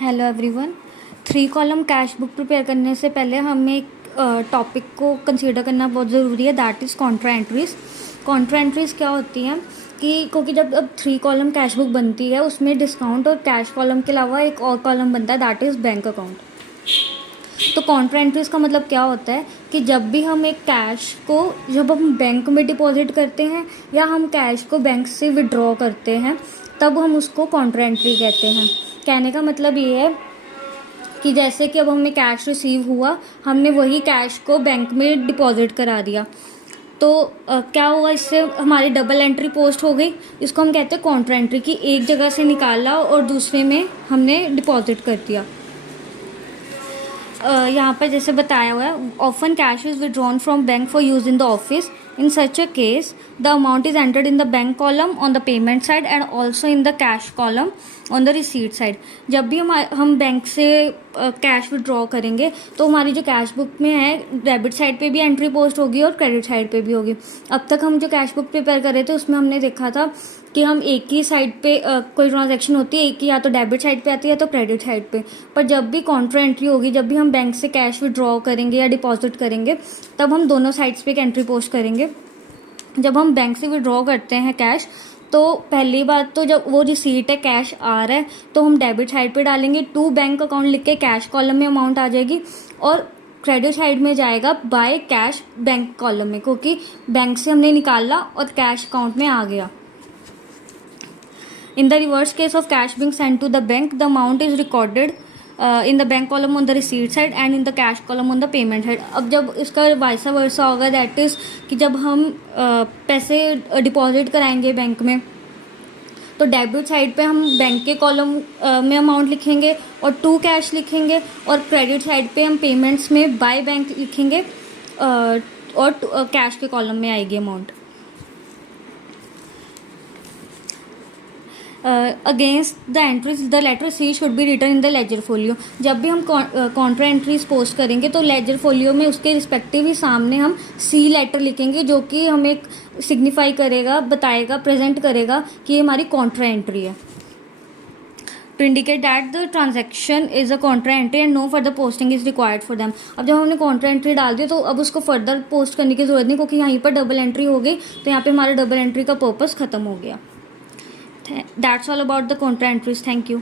Hello everyone. 3 column cash book prepare करने से पहले हमें एक टॉपिक को कंसीडर करना बहुत ज़रूरी है, that is Contra entries. Contra entries क्या होती हैं कि क्योंकि जब अब 3 कॉलम कैश बुक बनती है उसमें डिस्काउंट और कैश कॉलम के अलावा एक और कॉलम बनता है, दैट इज़ बैंक अकाउंट। तो कॉन्ट्रा एंट्रीज़ का मतलब क्या होता है कि जब भी हम एक कैश को जब हम बैंक में डिपॉजिट करते हैं या हम कैश को बैंक से विड्रॉ करते हैं तब हम उसको कॉन्ट्रा एंट्री कहते हैं। कहने का मतलब ये है कि जैसे कि अब हमें कैश रिसीव हुआ, हमने वही कैश को बैंक में डिपॉजिट करा दिया, तो क्या हुआ, इससे हमारी डबल एंट्री पोस्ट हो गई। इसको हम कहते हैं कॉन्ट्रा एंट्री, कि एक जगह से निकाला और दूसरे में हमने डिपॉजिट कर दिया। यहाँ पर जैसे बताया हुआ है, often cash is withdrawn from bank for use in the office. In such a case, the amount is entered in the bank column on the payment side and also in the cash column on the receipt side. जब भी हम bank से cash withdraw करेंगे तो हमारी जो cash book में है डेबिट साइड पे भी एंट्री पोस्ट होगी और क्रेडिट साइड पे भी होगी। अब तक हम जो कैश बुक प्रिपेयर कर रहे थे उसमें हमने देखा था कि हम एक ही साइड पे कोई ट्रांजैक्शन होती है, एक ही या तो डेबिट साइड पे आती है या तो क्रेडिट साइड पे। पर जब भी कॉन्ट्रा एंट्री होगी, जब भी हम बैंक से कैश विड्रॉ करेंगे या डिपॉजिट करेंगे, तब हम दोनों साइड्स पे एक एंट्री पोस्ट करेंगे। जब हम बैंक से विड्रॉ करते हैं कैश, तो पहली बात तो जब वो रिसीट है, कैश आ रहा है, तो हम डेबिट साइड पे डालेंगे, टू बैंक अकाउंट लिख के कैश कॉलम में अमाउंट आ जाएगी, और क्रेडिट साइड में जाएगा बाय कैश बैंक कॉलम में, क्योंकि बैंक से हमने निकाला और कैश अकाउंट में आ गया। In the reverse case of cash being sent to the bank, the amount is recorded in the bank column on the receipt side and in the cash column on the payment side. अब जब इसका वाइसा वर्सा होगा, that is कि जब हम पैसे deposit कराएंगे bank में, तो डेबिट साइड पे हम बैंक के कॉलम में अमाउंट लिखेंगे और टू कैश लिखेंगे, और क्रेडिट साइड पे हम पेमेंट्स में बाय बैंक लिखेंगे और कैश के कॉलम में आएगी amount. Against the entries the letter C should be written in the ledger folio. जब भी हम कॉन्ट्रा एंट्रीज पोस्ट करेंगे तो लेजर फोलियो में उसके रिस्पेक्टिव ही सामने हम सी लेटर लिखेंगे, जो कि हमें सिग्निफाई करेगा, बताएगा, प्रेजेंट करेगा कि ये हमारी कॉन्ट्रा एंट्री है। To indicate that the transaction is a contra entry and no further posting is required for them. अब जब हमने कॉन्ट्रा एंट्री डाल दी तो अब उसको फर्दर पोस्ट करने की जरूरत नहीं, क्योंकि यहीं पर डबल एंट्री हो गई, तो यहाँ पे हमारा डबल एंट्री का पर्पस खत्म हो गया। That's all about the contra entries. Thank you.